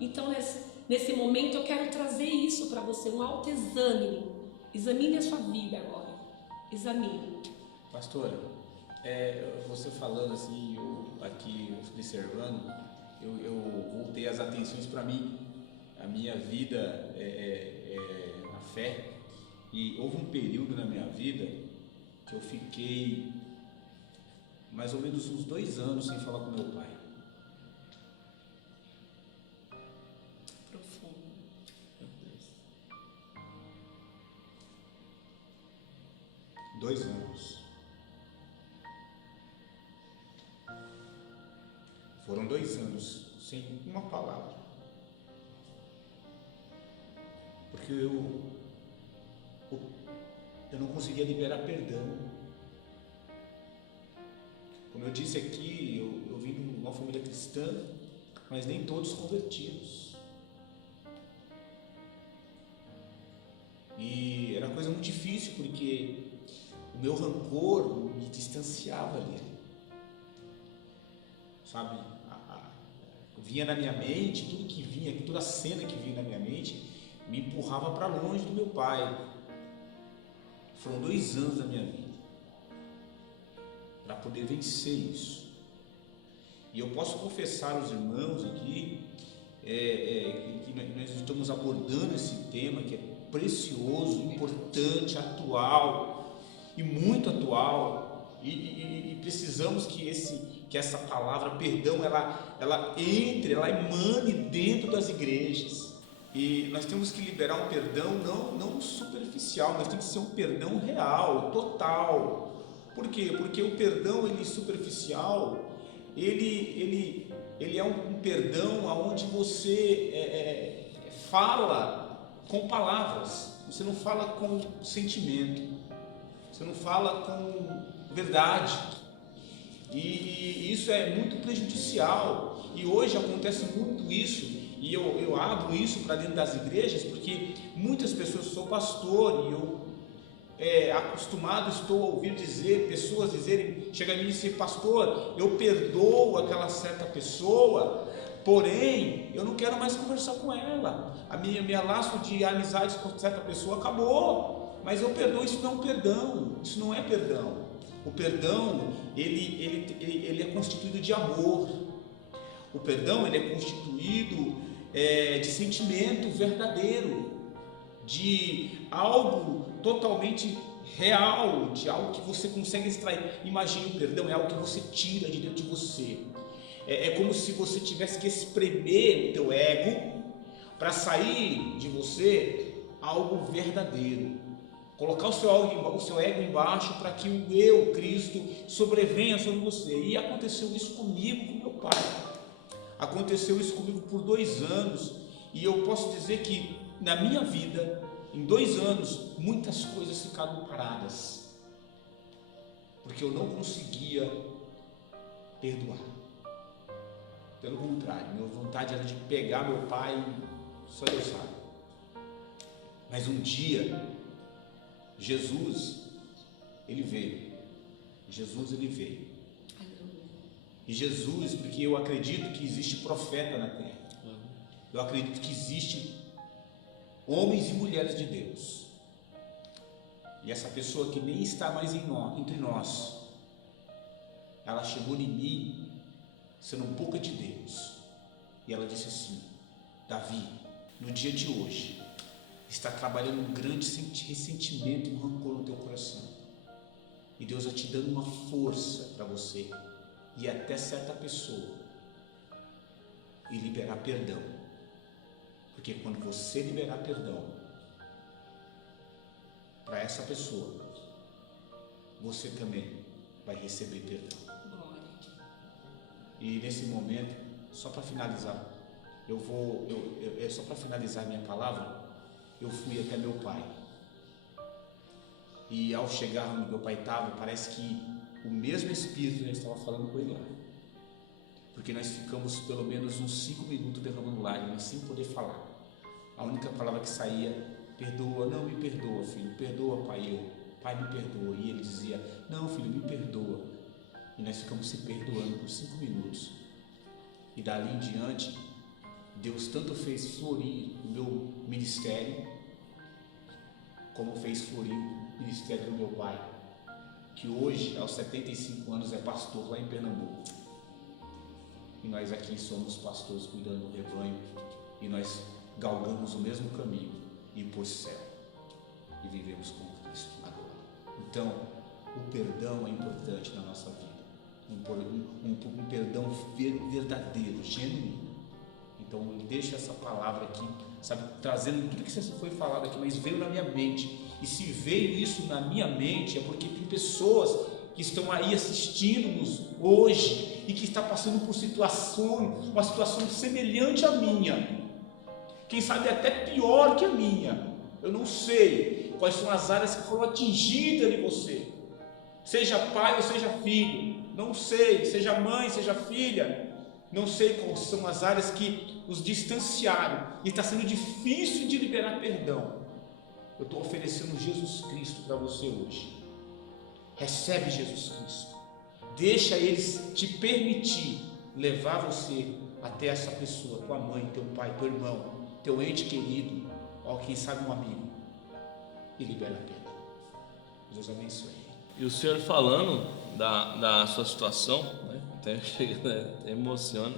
Então nesse momento eu quero trazer isso para você, um autoexame. Examine a sua vida agora, examine. Pastora, você falando assim, eu aqui observando, eu voltei as atenções para mim. a minha vida na fé, e houve um período na minha vida que eu fiquei mais ou menos uns 2 anos sem falar com meu pai. Profundo. Meu Deus. 2 anos. Foram 2 anos sem uma palavra. Porque eu não conseguia liberar perdão. Como eu disse aqui, eu vim de uma família cristã, mas nem todos convertidos. E era coisa muito difícil, porque o meu rancor me distanciava ali. Sabe? Vinha na minha mente, tudo que vinha, toda a cena que vinha na minha mente, me empurrava para longe do meu pai. Foram 2 anos da minha vida para poder vencer isso. E eu posso confessar aos irmãos aqui que nós estamos abordando esse tema que é precioso, importante, atual e muito atual, e precisamos que essa palavra perdão ela entre, ela emane dentro das igrejas. E nós temos que liberar um perdão não superficial, mas tem que ser um perdão real, total. Por quê? Porque o perdão superficial, ele é um perdão onde você fala com palavras, você não fala com sentimento, você não fala com verdade. E isso é muito prejudicial. E hoje acontece muito isso. E eu abro isso para dentro das igrejas, porque muitas pessoas, sou pastor, e eu acostumado estou a ouvir pessoas dizerem, chega a mim e dizer, pastor, eu perdoo aquela certa pessoa, porém, eu não quero mais conversar com ela, a minha laço de amizade com certa pessoa acabou, mas eu perdoo. Isso não é um perdão, isso não é perdão. O perdão, ele é constituído de amor. O perdão, ele é constituído de sentimento verdadeiro, de algo totalmente real, de algo que você consegue extrair. Imagine, o perdão é algo que você tira de dentro de você. É como se você tivesse que espremer o teu ego para sair de você algo verdadeiro. Colocar o seu ego embaixo para que o eu, Cristo, sobrevenha sobre você. E aconteceu isso comigo, com meu pai. Aconteceu isso comigo por 2 anos, e eu posso dizer que na minha vida, em 2 anos, muitas coisas ficaram paradas, porque eu não conseguia perdoar. Pelo contrário, minha vontade era de pegar meu pai, só Deus sabe. Mas um dia, Jesus, ele veio. E Jesus, porque eu acredito que existe profeta na terra, eu acredito que existe homens e mulheres de Deus, e essa pessoa que nem está mais entre nós, ela chegou em mim sendo boca de Deus, e ela disse assim: Davi, no dia de hoje está trabalhando um grande ressentimento e um rancor no teu coração, e Deus está te dando uma força para você e até certa pessoa e liberar perdão, porque quando você liberar perdão para essa pessoa, você também vai receber perdão. E nesse momento, só para finalizar, só para finalizar minha palavra, eu fui até meu pai, e ao chegar onde meu pai estava, parece que o mesmo Espírito já estava falando com ele lá, porque nós ficamos pelo menos uns 5 minutos derramando lágrimas sem poder falar. A única palavra que saía: perdoa. Não, me perdoa, filho, perdoa, pai. Pai, me perdoa. E ele dizia: não, filho, me perdoa. E nós ficamos se perdoando por 5 minutos, e dali em diante Deus tanto fez florir o meu ministério, como fez florir o ministério do meu pai, que hoje, aos 75 anos, é pastor lá em Pernambuco. E nós aqui somos pastores cuidando do rebanho, e nós galgamos o mesmo caminho e por céu e vivemos com Cristo na glória. Então, o perdão é importante na nossa vida, um perdão verdadeiro, genuíno. Então, deixa essa palavra aqui, sabe, trazendo tudo que foi falado aqui, mas veio na minha mente. E se veio isso na minha mente, é porque tem pessoas que estão aí assistindo-nos hoje e que está passando por uma situação semelhante à minha, quem sabe até pior que a minha. Eu não sei quais são as áreas que foram atingidas de você, seja pai ou seja filho, não sei, seja mãe, seja filha, não sei quais são as áreas que os distanciaram e está sendo difícil de liberar perdão. Eu estou oferecendo Jesus Cristo para você hoje. Recebe Jesus Cristo, deixa Ele te permitir levar você até essa pessoa, tua mãe, teu pai, teu irmão, teu ente querido, ou quem sabe um amigo, e libera perdão. Deus abençoe. E o senhor falando da sua situação, né? Até chega, até emociona.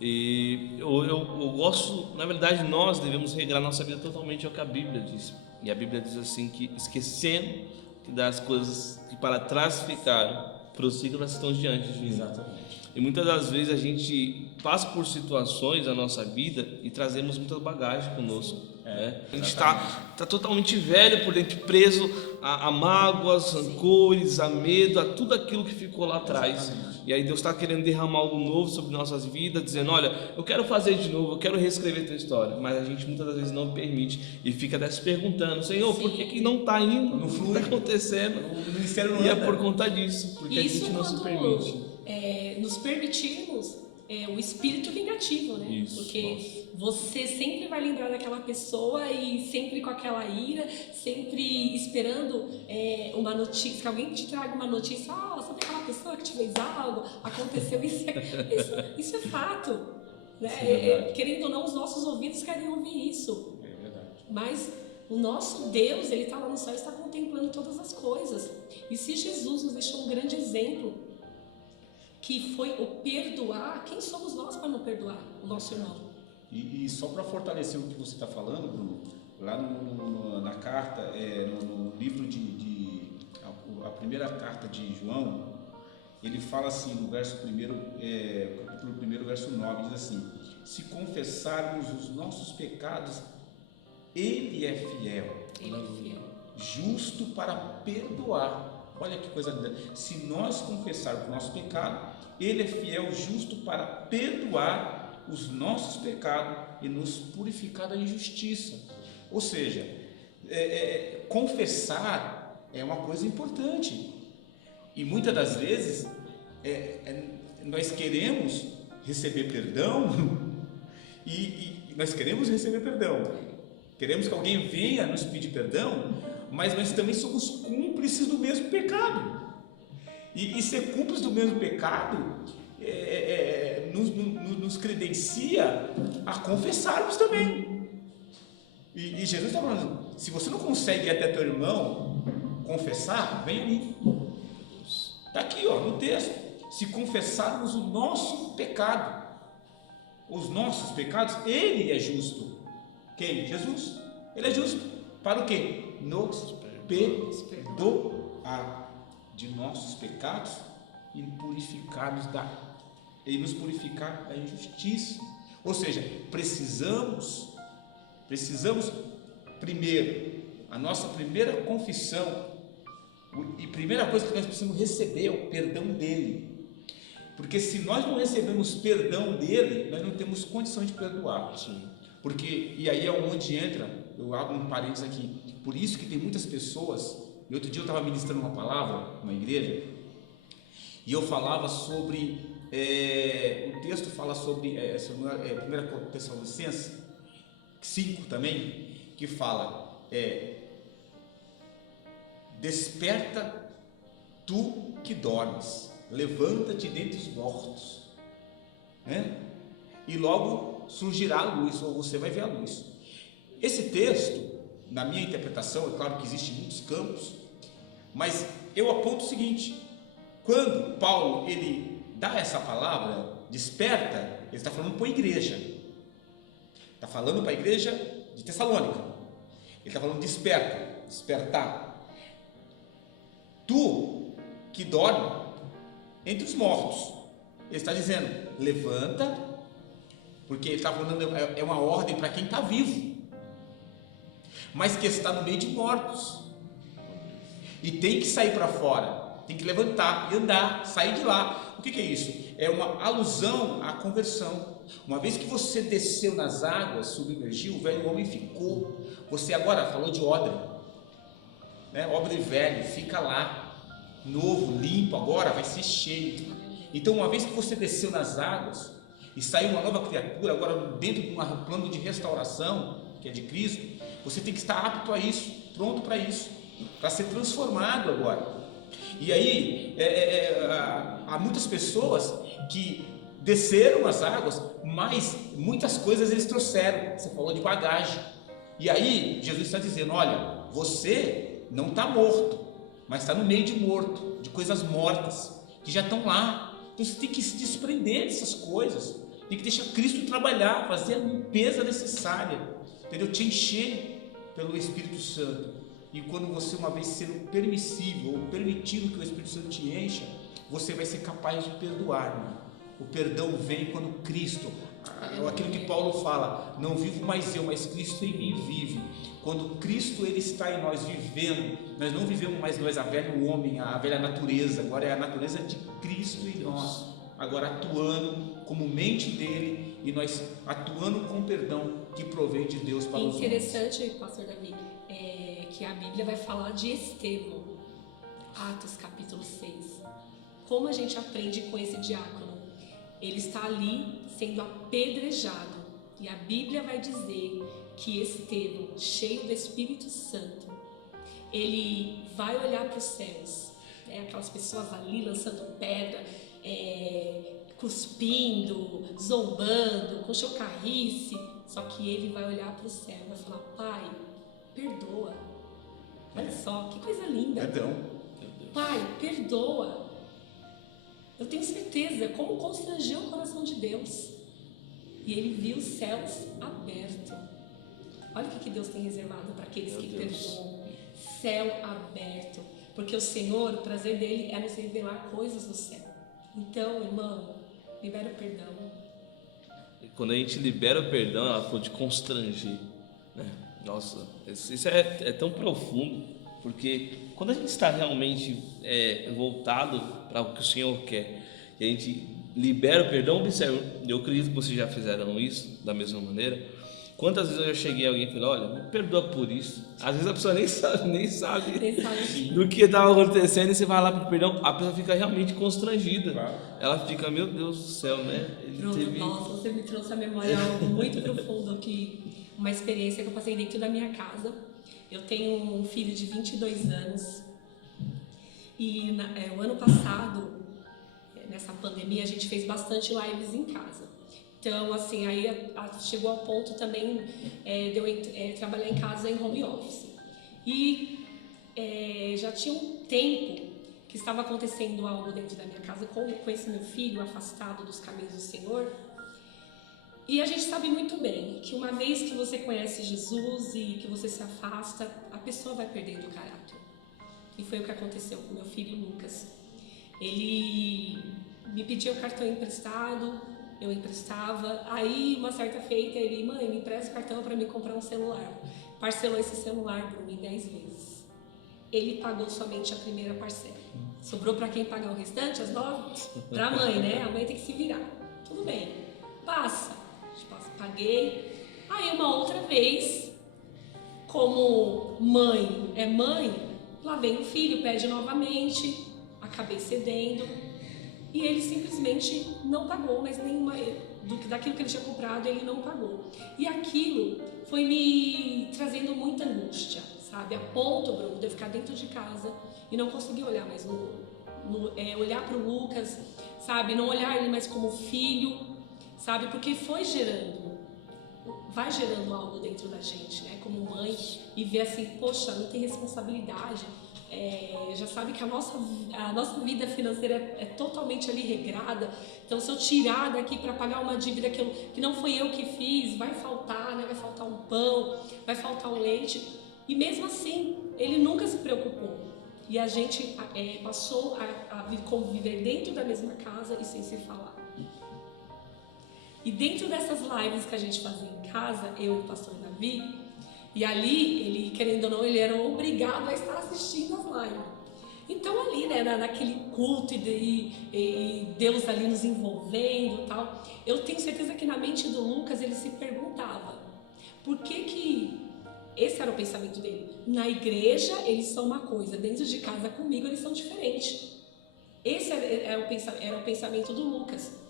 E eu gosto, na verdade, nós devemos regrar nossa vida totalmente ao que a Bíblia diz. E a Bíblia diz assim, que esquecendo das coisas que para trás ficaram, prossigam nas que estão diante de nós. Exatamente. E muitas das vezes a gente passa por situações na nossa vida e trazemos muita bagagem conosco. Né? A gente está totalmente velho por dentro, preso a mágoas, rancores, a medo, a tudo aquilo que ficou lá atrás. Exatamente. E aí Deus está querendo derramar algo novo sobre nossas vidas, dizendo, olha, eu quero fazer de novo, eu quero reescrever a tua história. Mas a gente muitas das vezes não permite e fica até se perguntando, Senhor, por que não está indo? Não flui. O que está acontecendo? O ministério não E é anda. por conta disso, porque Isso a gente não se quando, permite. nos permitirmos o espírito vingativo, né? Isso, porque você sempre vai lembrar daquela pessoa e sempre com aquela ira, sempre esperando uma notícia, que alguém te traga uma notícia, sabe aquela pessoa que te fez algo, aconteceu isso é fato, né? Sim, querendo ou não, os nossos ouvidos querem ouvir isso. É verdade. Mas o nosso Deus, Ele está lá no céu e está contemplando todas as coisas. E se Jesus nos deixou um grande exemplo, que foi o perdoar, quem somos nós para não perdoar o nosso irmão? E só para fortalecer o que você está falando, Bruno, lá na carta, no livro a primeira carta de João, ele fala assim, no verso 1, capítulo 1, verso 9, diz assim, se confessarmos os nossos pecados, Ele é fiel, justo para perdoar. Olha que coisa linda. Se nós confessarmos o nosso pecado, Ele é fiel, justo para perdoar os nossos pecados e nos purificar da injustiça. Ou seja, confessar é uma coisa importante. E muitas das vezes nós queremos receber perdão e nós queremos receber perdão. Queremos que alguém venha nos pedir perdão, mas nós também somos cúmplices do mesmo pecado. E ser cúmplice do mesmo pecado nos credencia a confessarmos também. E Jesus está falando, se você não consegue ir até teu irmão confessar, vem a mim. Está aqui no texto. Se confessarmos o nosso pecado, os nossos pecados, Ele é justo. Quem? Jesus. Ele é justo. Para o quê? Nos perdoar de nossos pecados e nos purificar da injustiça. Ou seja, precisamos primeiro, a nossa primeira confissão, e primeira coisa que nós precisamos receber é o perdão dele. Porque se nós não recebemos perdão dele, nós não temos condição de perdoar. Sim. Porque, e aí é onde entra, eu abro um parênteses aqui, por isso que tem muitas pessoas, e outro dia eu estava ministrando uma palavra numa igreja, e eu falava sobre, o texto fala sobre 1 Tessalonicenses 5 também, que fala, desperta tu que dormes, levanta-te dentre os mortos, né? E logo surgirá a luz, ou você vai ver a luz. Esse texto, na minha interpretação, é claro que existem muitos campos, mas eu aponto o seguinte, quando Paulo ele dá essa palavra, desperta, ele está falando para a igreja. Está falando para a igreja de Tessalônica. Ele está falando desperta, despertar. Tu que dorme entre os mortos. Ele está dizendo, levanta, porque ele está falando, é uma ordem para quem está vivo, mas que está no meio de mortos. E tem que sair para fora, tem que levantar e andar, sair de lá. O que é isso? É uma alusão à conversão. Uma vez que você desceu nas águas, submergiu, o velho homem ficou. Você agora falou de odre, né? Odre velho, fica lá, novo, limpo, agora vai ser cheio. Então, uma vez que você desceu nas águas e saiu uma nova criatura, agora dentro de um plano de restauração, que é de Cristo, você tem que estar apto a isso, pronto para isso, para ser transformado agora. E aí, há muitas pessoas que desceram as águas, mas muitas coisas eles trouxeram. Você falou de bagagem. E aí, Jesus está dizendo, olha, você não está morto, mas está no meio de morto, de coisas mortas, que já estão lá. Então você tem que se desprender dessas coisas, tem que deixar Cristo trabalhar, fazer a limpeza necessária, entendeu? Te encher pelo Espírito Santo. E quando você, uma vez sendo permissível ou permitindo que o Espírito Santo te encha, você vai ser capaz de perdoar, irmão. O perdão vem quando Cristo, aquilo que Paulo fala, não vivo mais eu, mas Cristo em mim vive. Quando Cristo ele está em nós vivendo, nós não vivemos mais nós, a velho homem, a velha natureza, agora é a natureza de Cristo em nós, agora atuando como mente dele e nós atuando com o perdão que provém de Deus para os homens. Interessante, pastor Davi, que a Bíblia vai falar de Estevão, Atos capítulo 6. Como a gente aprende com esse diácono? Ele está ali sendo apedrejado e a Bíblia vai dizer que Estevão, cheio do Espírito Santo, ele vai olhar para os céus, aquelas pessoas ali lançando pedra, cuspindo, zombando, com chocarrice, só que ele vai olhar para o céu e vai falar, Pai, perdoa. Olha só, que coisa linda. Perdão. Pai, perdoa. Eu tenho certeza como constrangeu o coração de Deus. E ele viu os céus abertos. Olha o que Deus tem reservado para aqueles que perdoam. Céu aberto. Porque o Senhor, o prazer dele é nos revelar coisas do céu. Então, irmão, libera o perdão. E quando a gente libera o perdão, ela falou de constranger, né? Nossa, isso é tão profundo, porque quando a gente está realmente voltado para o que o Senhor quer, e a gente libera o perdão, observe, eu acredito que vocês já fizeram isso da mesma maneira. Quantas vezes eu já cheguei a alguém e falei, olha, me perdoa por isso. Às vezes a pessoa nem sabe do que estava acontecendo, e você vai lá pedir perdão, a pessoa fica realmente constrangida. Claro. Ela fica, meu Deus do céu, né? Nossa, você me trouxe à memória algo muito profundo, uma experiência que eu passei dentro da minha casa. Eu tenho um filho de 22 anos e o ano passado, nessa pandemia, a gente fez bastante lives em casa. Então, assim, aí chegou ao ponto também de eu trabalhar em casa em home office. E já tinha um tempo que estava acontecendo algo dentro da minha casa com esse meu filho afastado dos caminhos do Senhor. E a gente sabe muito bem que uma vez que você conhece Jesus e que você se afasta, a pessoa vai perdendo o caráter. E foi o que aconteceu com meu filho Lucas. Ele me pedia o cartão emprestado, eu emprestava. Aí, uma certa feita, ele, mãe, me empresta o cartão para me comprar um celular. Parcelou esse celular, Bruno, em 10 vezes. Ele pagou somente a primeira parcela. Sobrou para quem pagar o restante, as 9? Para a mãe, né? A mãe tem que se virar. Tudo bem. Passa. Paguei. Aí, uma outra vez, como mãe é mãe, lá vem o filho, pede novamente, acabei cedendo. E ele simplesmente não pagou, mas nenhuma daquilo que ele tinha comprado, ele não pagou. E aquilo foi me trazendo muita angústia, sabe? A ponto, Bruno, de eu ficar dentro de casa e não conseguir olhar mais olhar para o Lucas, sabe? Não olhar ele mais como filho, sabe? Porque vai gerando algo dentro da gente, né? Como mãe, e ver assim, poxa, não tem responsabilidade. já sabe que a nossa vida financeira é totalmente ali regrada. Então, se eu tirar daqui para pagar uma dívida que não foi eu que fiz, vai faltar, né? Vai faltar um pão, vai faltar um leite. E mesmo assim, ele nunca se preocupou. E a gente passou a conviver dentro da mesma casa e sem se falar. E dentro dessas lives que a gente fazia em casa, eu e o pastor Davi, e ali, ele, querendo ou não, ele era obrigado a estar assistindo as lives. Então ali, né, naquele culto e Deus ali nos envolvendo e tal, eu tenho certeza que na mente do Lucas ele se perguntava, por que esse era o pensamento dele? Na igreja eles são uma coisa, dentro de casa comigo eles são diferentes. Esse era o pensamento do Lucas.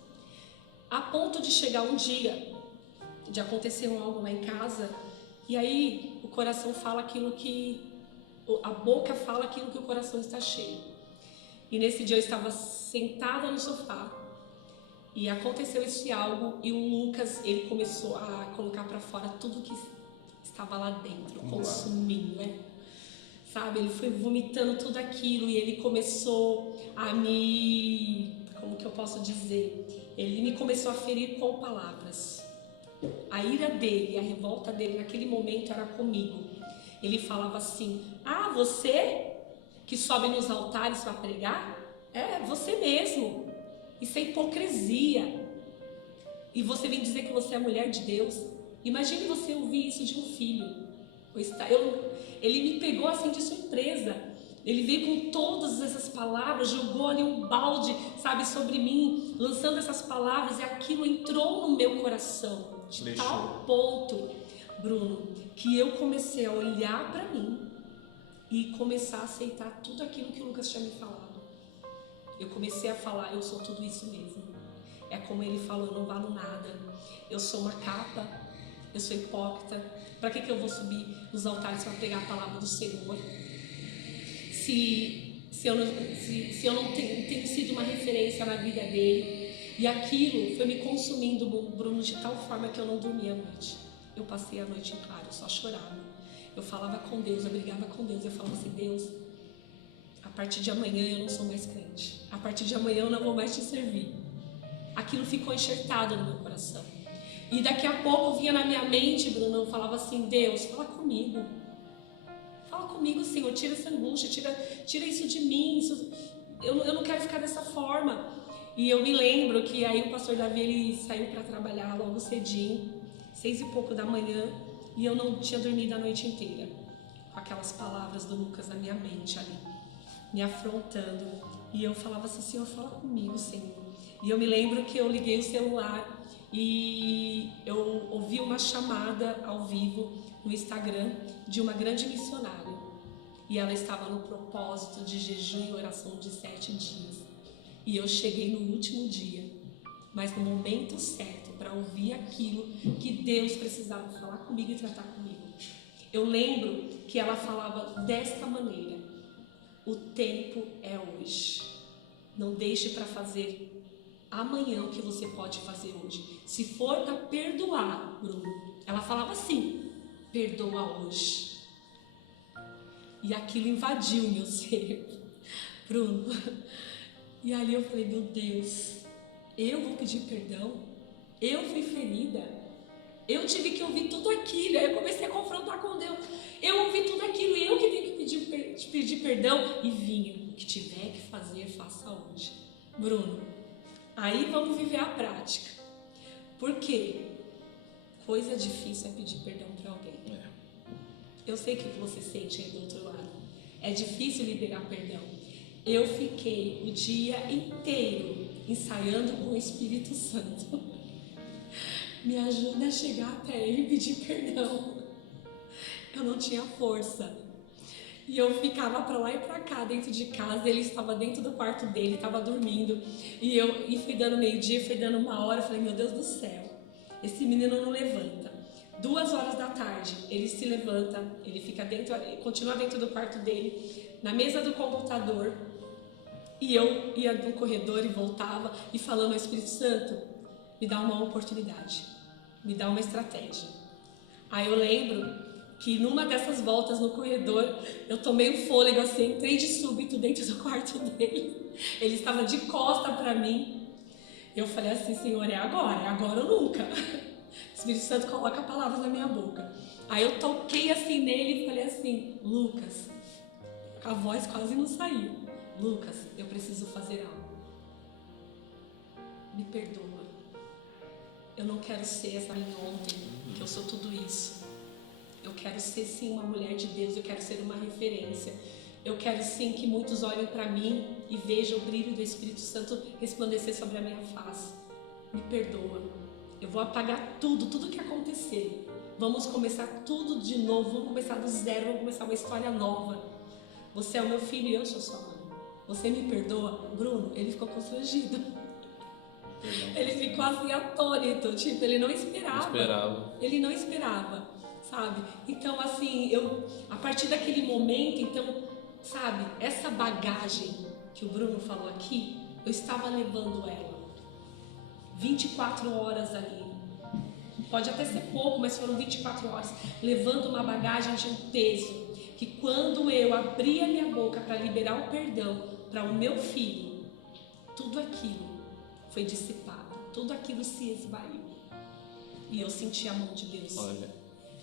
A ponto de chegar um dia, de acontecer algo lá em casa, e aí o coração fala aquilo que... a boca fala aquilo que o coração está cheio. E nesse dia eu estava sentada no sofá, e aconteceu esse algo, e o Lucas, ele começou a colocar para fora tudo que estava lá dentro, consumindo, né? Sabe, ele foi vomitando tudo aquilo, e ele começou a como que eu posso dizer? Ele me começou a ferir com palavras. A ira dele, a revolta dele naquele momento era comigo. Ele falava assim, você que sobe nos altares para pregar? Você mesmo. Isso é hipocrisia. E você vem dizer que você é a mulher de Deus. Imagine você ouvir isso de um filho. Ele me pegou assim de surpresa. Ele veio com todas essas palavras, jogou ali um balde, sabe, sobre mim, lançando essas palavras, e aquilo entrou no meu coração. De tal ponto, Bruno, que eu comecei a olhar para mim e começar a aceitar tudo aquilo que o Lucas tinha me falado. Eu comecei a falar, eu sou tudo isso mesmo. É como ele falou, eu não valo nada. Eu sou uma capa, eu sou hipócrita. Para que eu vou subir nos altares para pregar a palavra do Senhor? Se eu não tenho sido uma referência na vida dele. E aquilo foi me consumindo, Bruno, de tal forma que eu não dormia à noite. Eu passei a noite em claro, eu só chorava. Eu falava com Deus, eu brigava com Deus. Eu falava assim, Deus, a partir de amanhã eu não sou mais crente. A partir de amanhã eu não vou mais te servir. Aquilo ficou enxertado no meu coração. E daqui a pouco vinha na minha mente, Bruno, eu falava assim, Deus, fala comigo. Fala comigo, Senhor, tira essa angústia, tira isso de mim. Eu não quero ficar dessa forma. E eu me lembro que aí o pastor Davi, ele saiu para trabalhar logo cedinho, 6 e pouco da manhã, e eu não tinha dormido a noite inteira, com aquelas palavras do Lucas na minha mente ali, me afrontando. E eu falava assim, Senhor, fala comigo, Senhor. E eu me lembro que eu liguei o celular e eu ouvi uma chamada ao vivo no Instagram de uma grande missionária. E ela estava no propósito de jejum e oração de 7 dias. E eu cheguei no último dia, mas no momento certo, para ouvir aquilo que Deus precisava falar comigo e tratar comigo. Eu lembro que ela falava desta maneira, o tempo é hoje. Não deixe para fazer amanhã o que você pode fazer hoje. Se for para perdoar, Bruno, ela falava assim, perdoa hoje. E aquilo invadiu meu ser, Bruno. E ali eu falei, meu Deus, eu vou pedir perdão? Eu fui ferida? Eu tive que ouvir tudo aquilo. Aí eu comecei a confrontar com Deus. Eu ouvi tudo aquilo, eu que tenho que pedir perdão. E vinha, o que tiver que fazer, faça hoje. Bruno, aí vamos viver a prática. Por quê? Coisa difícil é pedir perdão para alguém. Eu sei que você sente aí do outro lado. É difícil liberar perdão. Eu fiquei o dia inteiro ensaiando com o Espírito Santo. Me ajuda a chegar até ele e pedir perdão. Eu não tinha força. E eu ficava para lá e para cá dentro de casa. Ele estava dentro do quarto dele, estava dormindo. E foi dando meio-dia, foi dando 1 hora. Eu falei, meu Deus do céu, esse menino não levanta. 2 horas da tarde, ele se levanta, ele fica dentro, continua dentro do quarto dele, na mesa do computador. E eu ia no corredor e voltava e falando ao Espírito Santo, me dá uma oportunidade, me dá uma estratégia. Aí eu lembro que numa dessas voltas no corredor, eu tomei um fôlego assim, entrei de súbito dentro do quarto dele. Ele estava de costa para mim. Eu falei assim, Senhor, é agora ou nunca. O Espírito Santo coloca palavras na minha boca. Aí eu toquei assim nele e falei assim, Lucas, a voz quase não saiu. Lucas, eu preciso fazer algo. Me perdoa. Eu não quero ser essa minha ontem, que eu sou tudo isso. Eu quero ser sim uma mulher de Deus, eu quero ser uma referência. Eu quero sim que muitos olhem para mim e vejam o brilho do Espírito Santo resplandecer sobre a minha face. Me perdoa. Eu vou apagar tudo que acontecer. Vamos começar tudo de novo, vamos começar do zero, vamos começar uma história nova. Você é o meu filho e eu sou sua mãe. Você me perdoa? Bruno, ele ficou constrangido. Ele ficou assim atônito, tipo, ele não esperava. Ele não esperava, sabe? Então, assim, a partir daquele momento, então, sabe, essa bagagem que o Bruno falou aqui, eu estava levando ela 24 horas ali. Pode até ser pouco, mas foram 24 horas, levando uma bagagem de um peso, que quando eu abri a minha boca para liberar o perdão para o meu filho, tudo aquilo foi dissipado, tudo aquilo se esvaiu. E eu senti a mão de Deus. Olha,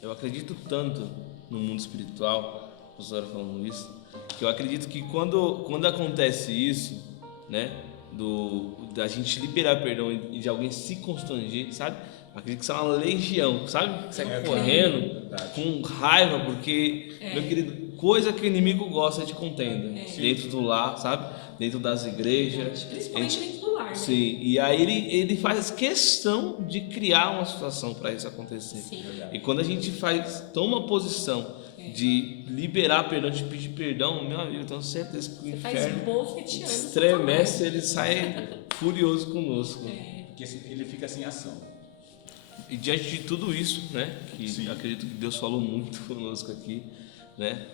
eu acredito tanto no mundo espiritual, a professora falando isso, que eu acredito que quando acontece isso, né, da gente liberar perdão e de alguém se constranger, sabe? Acredito que isso é uma legião, sabe? Que sai correndo com raiva, porque, meu querido, coisa que o inimigo gosta de contenda, dentro do lar, sabe? Dentro das igrejas. Principalmente dentro do lar, né? Sim, e aí ele faz questão de criar uma situação para isso acontecer. Sim. E quando a gente toma posição de liberar perdão, de pedir perdão, meu amigo, eu tenho certeza que o inferno estremece, ele sai furioso conosco. Porque ele fica sem ação. E diante de tudo isso, né, que acredito que Deus falou muito conosco aqui, né,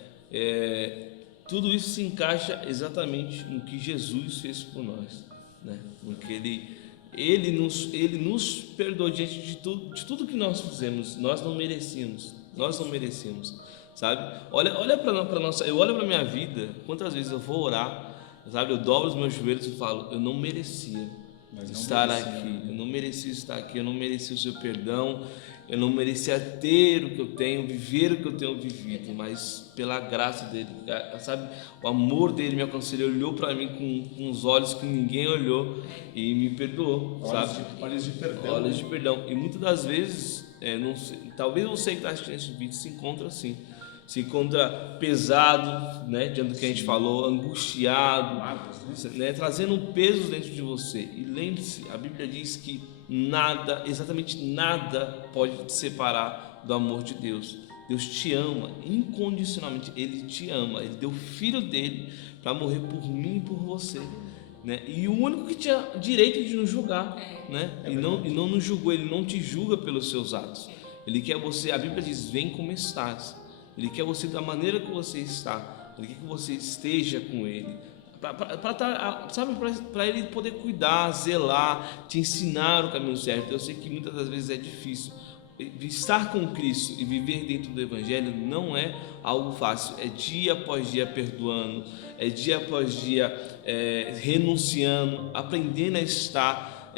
tudo isso se encaixa exatamente no que Jesus fez por nós, né, no que ele nos perdoou diante de tudo que nós fizemos. Nós não merecíamos, sabe? Olha para nossa, eu olho para minha vida, quantas vezes eu vou orar, sabe? Eu dobro os meus joelhos e falo, eu não merecia estar aqui, eu não merecia estar aqui, eu não merecia o seu perdão, eu não merecia ter o que eu tenho, viver o que eu tenho vivido, mas pela graça dele, sabe, o amor dele me aconselhou, olhou para mim com os olhos que ninguém olhou e me perdoou, sabe? Olhos de perdão. Olhos de perdão. E muitas das vezes, não sei, talvez você que está assistindo esse vídeo se encontra assim, se encontra pesado, né, diante do que a gente falou, angustiado, né, trazendo pesos dentro de você. E lembre-se, a Bíblia diz que nada, exatamente nada, pode te separar do amor de Deus. Deus te ama incondicionalmente, Ele te ama, Ele deu o Filho dele para morrer por mim e por você, né? E o único que tinha direito de nos julgar, né? E não nos julgou, Ele não te julga pelos seus atos. Ele quer você, a Bíblia diz, vem como estás. Ele quer você da maneira que você está. Ele quer que você esteja com Ele, para Ele poder cuidar, zelar, te ensinar o caminho certo. Eu sei que muitas das vezes é difícil. Estar com Cristo e viver dentro do Evangelho não é algo fácil. É dia após dia perdoando, é dia após dia renunciando, aprendendo a estar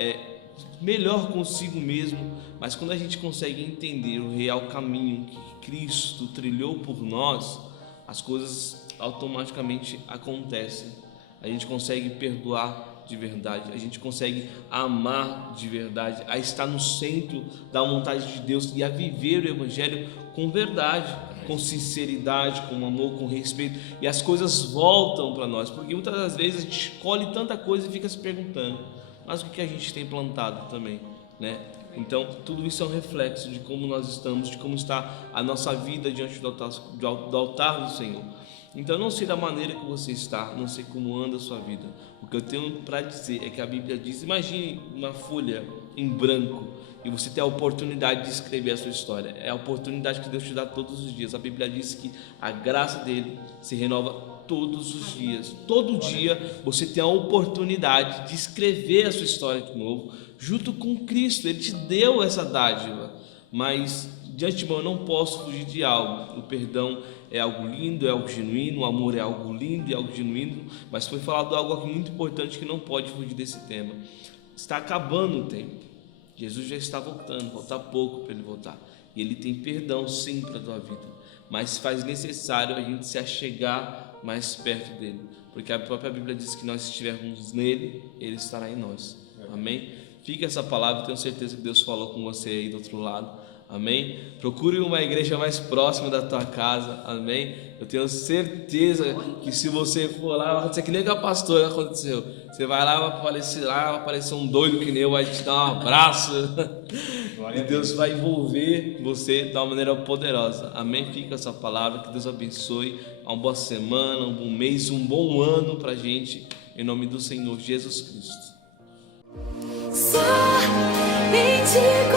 melhor consigo mesmo. Mas quando a gente consegue entender o real caminho que Cristo trilhou por nós, as coisas automaticamente acontecem. A gente consegue perdoar de verdade, a gente consegue amar de verdade, a estar no centro da vontade de Deus e a viver o Evangelho com verdade, com sinceridade, com amor, com respeito, e as coisas voltam para nós, porque muitas das vezes a gente colhe tanta coisa e fica se perguntando, mas o que a gente tem plantado também, né? Então, tudo isso é um reflexo de como nós estamos, de como está a nossa vida diante do altar do Senhor. Então, eu não sei da maneira que você está, não sei como anda a sua vida. O que eu tenho para dizer é que a Bíblia diz, imagine uma folha em branco e você tem a oportunidade de escrever a sua história. É a oportunidade que Deus te dá todos os dias. A Bíblia diz que a graça dele se renova todos os dias. Todo dia você tem a oportunidade de escrever a sua história de novo, junto com Cristo. Ele te deu essa dádiva, mas de antemão eu não posso fugir de algo. O perdão é algo lindo, é algo genuíno, o amor é algo lindo e algo genuíno, mas foi falado algo aqui muito importante que não pode fugir desse tema. Está acabando o tempo. Jesus já está voltando, falta pouco para ele voltar. E ele tem perdão sim para a tua vida, mas faz necessário a gente se achegar mais perto dele, porque a própria Bíblia diz que nós estivermos nele, ele estará em nós. Amém? Fica essa palavra, tenho certeza que Deus falou com você aí do outro lado. Amém? Procure uma igreja mais próxima da tua casa. Amém? Eu tenho certeza que se você for lá, vai acontecer que nem com a pastora aconteceu. Você vai lá, vai aparecer um doido que nem eu, vai te dar um abraço. E Deus vai envolver você de uma maneira poderosa. Amém? Fica essa palavra, que Deus abençoe. Uma boa semana, um bom mês, um bom ano pra gente. Em nome do Senhor Jesus Cristo. Só em ti